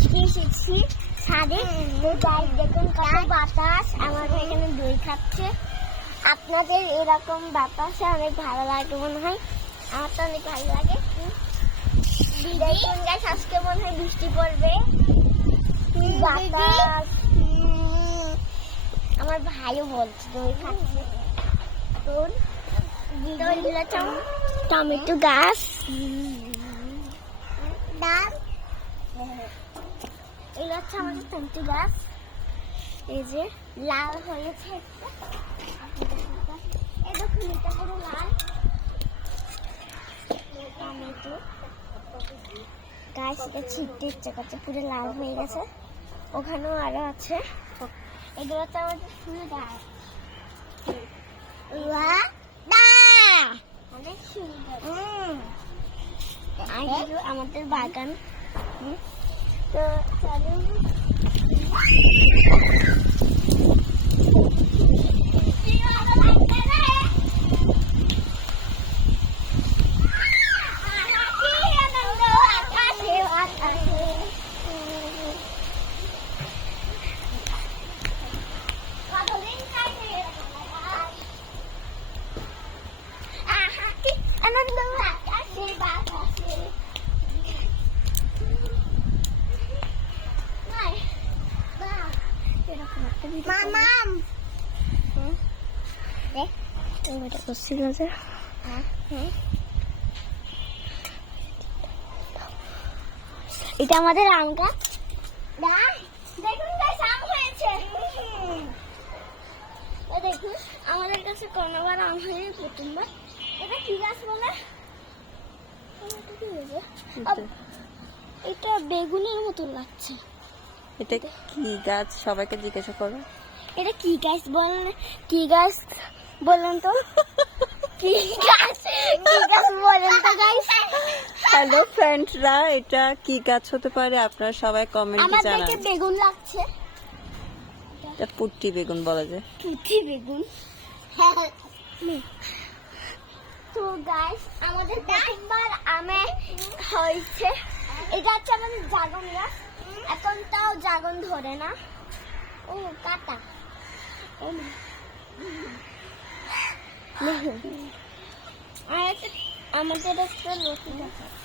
আজকে এসেছি ছাদে। দেখুন কত বাতাস, আমার ভাই এখানে দই খাচ্ছে। আপনাদের এরকম বাতাসে অনেক ভালো লাগে মনে হয়, আমার তো অনেক ভালো লাগে। দেখুন গাইস, আজকে মনে হয় বৃষ্টি পড়বে। বাতাস, আমার ভাইও বলছে দই খাচ্ছে। টমেটো গাছ, ডাল, এগুলো হচ্ছে আমাদের টমেটো গাছ। এই যে লাল হয়েছে এই দেখুন, এটা পুরো লাল টমেটো গাছ। এটা ছিটতে ইচ্ছে করছে, পুরো লাল হয়ে গেছে। ওখানেও আরো আছে। এগুলো হচ্ছে আমাদের ফুল গাছ। অনেক সুন্দর। আমাদের বাগান। তো চলুন এটা আমাদের আম গাছ। দেখুন গাইস, আম হয়েছে। দেখুন আমাদের কাছে কোনবার আম হয়নি, প্রথমবার। এটা কি গাছ বলে? এটা বেগুনের মতো লাগছে। এটা কি গাছ সবাইকে জিজ্ঞাসা করো। এটা কি গাছ বলেন, কি গাছ বলেন তো? কি গাছ বলেন তো গাইস? হ্যালো ফ্রেন্ডসরা, এটা কি গাছ হতে পারে আপনারা সবাই কমেন্টে আমার জানান। দেখে বেগুন লাগছে। এটা পুট্টি বেগুন বলা যায়। পুঁটি বেগুন। তো গাইস, আমাদের প্রথমবার আমে হয়েছে। এটা হচ্ছে আমাদের ড্রাগন গাছ। এখন তাও ড্রাগন ধরে না। ও কাটা। আর আমাদের একটা লতি গাছ আছে।